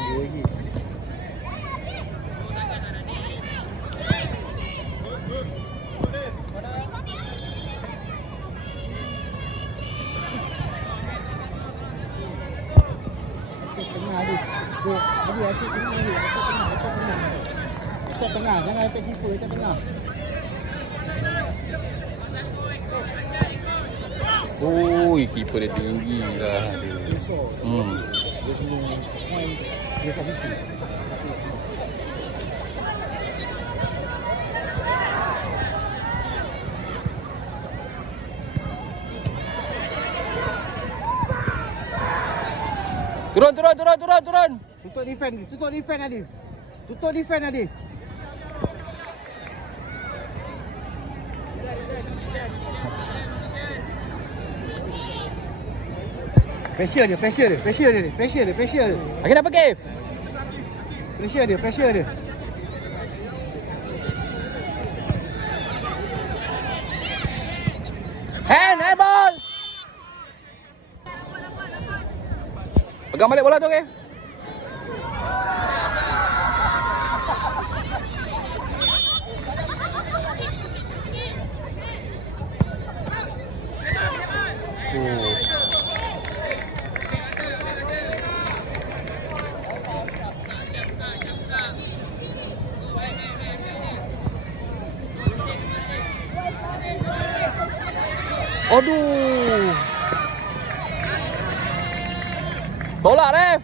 Dua lagi. Tengah tu. Bagi aku tengah ni. Dekat tengah. Jangan dekat situ, dekat tengah. Ui, keeper dia tinggi lah. Dia punya point dia kat situ. Turun. Tutup defend Adif. Tutup defend Adif. Pressure dia. Akhir apa game? Pressure dia. Handball. Pegang balik bola tu, okey? Aduh. Tolak, ref.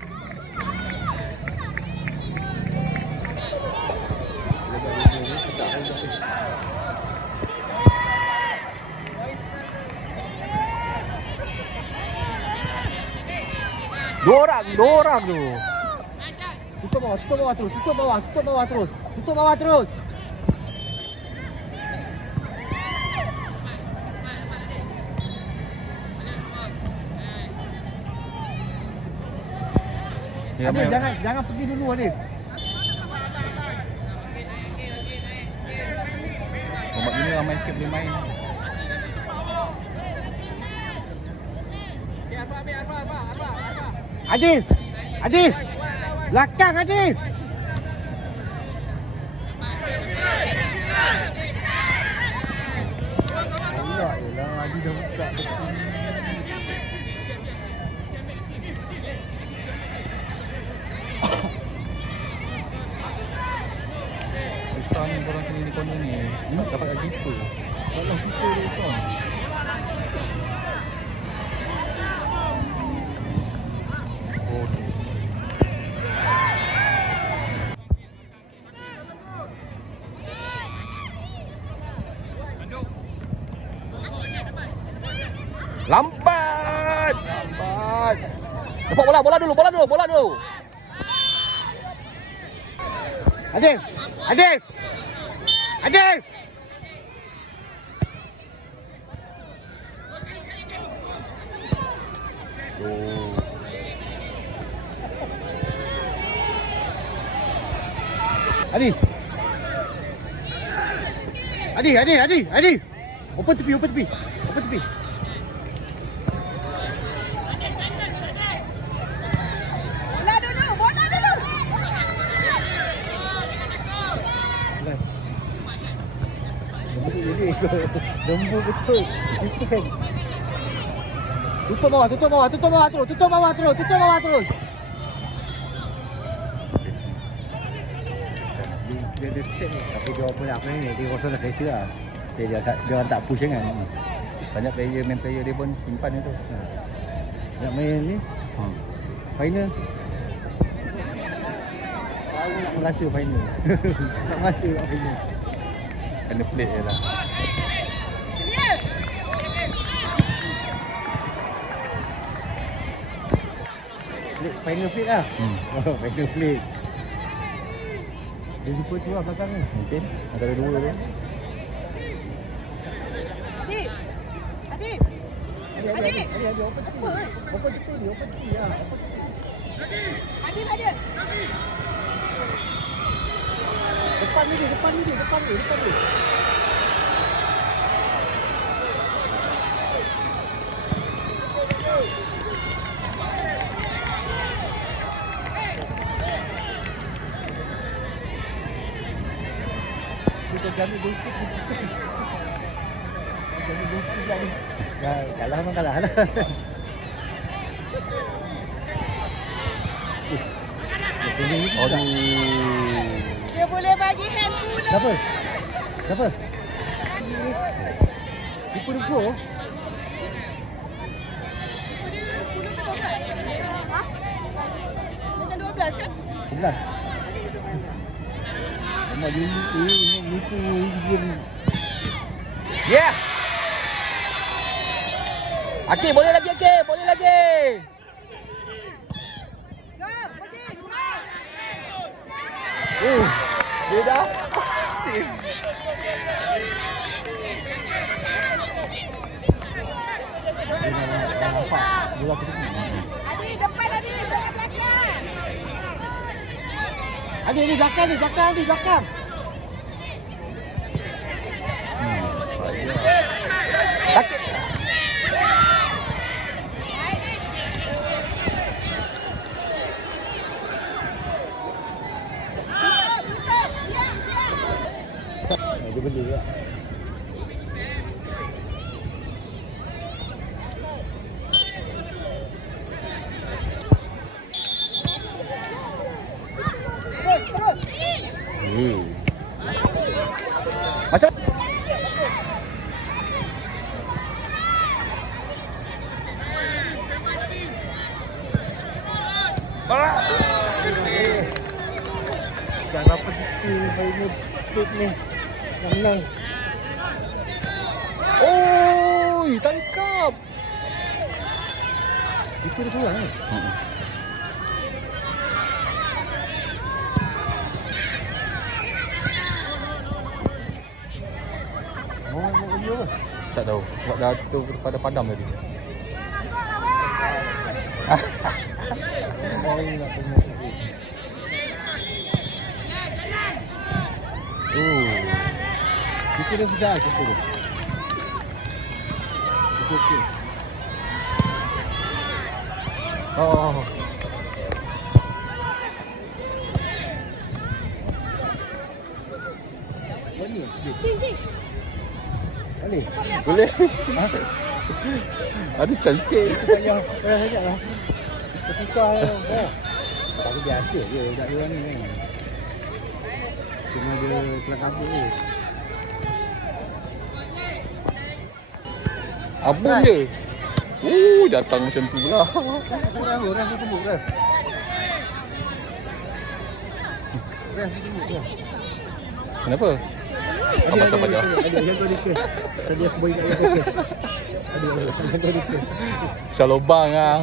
Dua orang tu. Tutup bawah terus. Ya, Adif, jangan pergi dulu Adif. Omak ini ramai sikit boleh main. Adif. Belakang Adif. Yalah, Adif dah buka. Susah ni korang sini di corner ni. Tak dapat kat keeper. Kalau keeper dia susah. Lambat. Dapat bola dulu. Adif. Adif. Open tepi. Lembu betul. Defend. Tutup bawah terus. Dia ada step ni. Tapi dia apa ni? Dia kosong dah kereta lah. Dia orang tak push kan. Banyak main player dia pun simpan itu. Nak main ni. Final. Aku nak merasa final. Kena plate je lah. Final plate lah. Final plate. Dia lupa tu lah belakang ni. Mungkin antara dua tu. Adif, open tepi lah. Adif. Depan ni. Jangan dukit. Jangan dukit lagi. Ya, kalah memang kalah lah. Aduh. Dia boleh bagi handphone. Siapa? Siapa? Ibu dia pro. Macam 12 kan? 11. Nak nipu game. Yeah. Okey, boleh lagi okey, boleh lagi. Dia dah. Sip. Nampak bola tu. Adi, depan Adi, belakang. Ada ni belakang ni, belakang. Sakit. Dia beli lah. Macam Jangan apa gitu, baru split ni. Menang. oh, tangkap. Itu dia seorang ni. Mau dia ke? Tak tahu. Sebab dah tu pada padam tadi. Oh, ini nak tengok. Kita dah sudah kita dah. Okey. Oh. Boleh. Sini. Boleh. Boleh. Ha? Ada chance sikit. Payah sajalah. Susah oh. Tapi biasa je budak dia ni kan. Cuma dia kelas kabut je. Abang je. Datang macam tu pula. Orang tu tembuk dah. Dah tembuk dah. Kenapa? Apa siapa dia? Ada yang kau dikir. Tadi aku bagi kat dia dikir. Ada yang kau dikir. Macam lubang ah.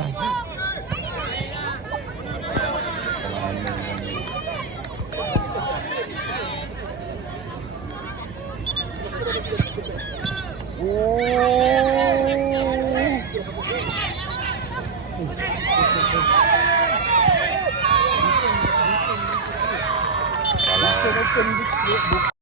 Bukan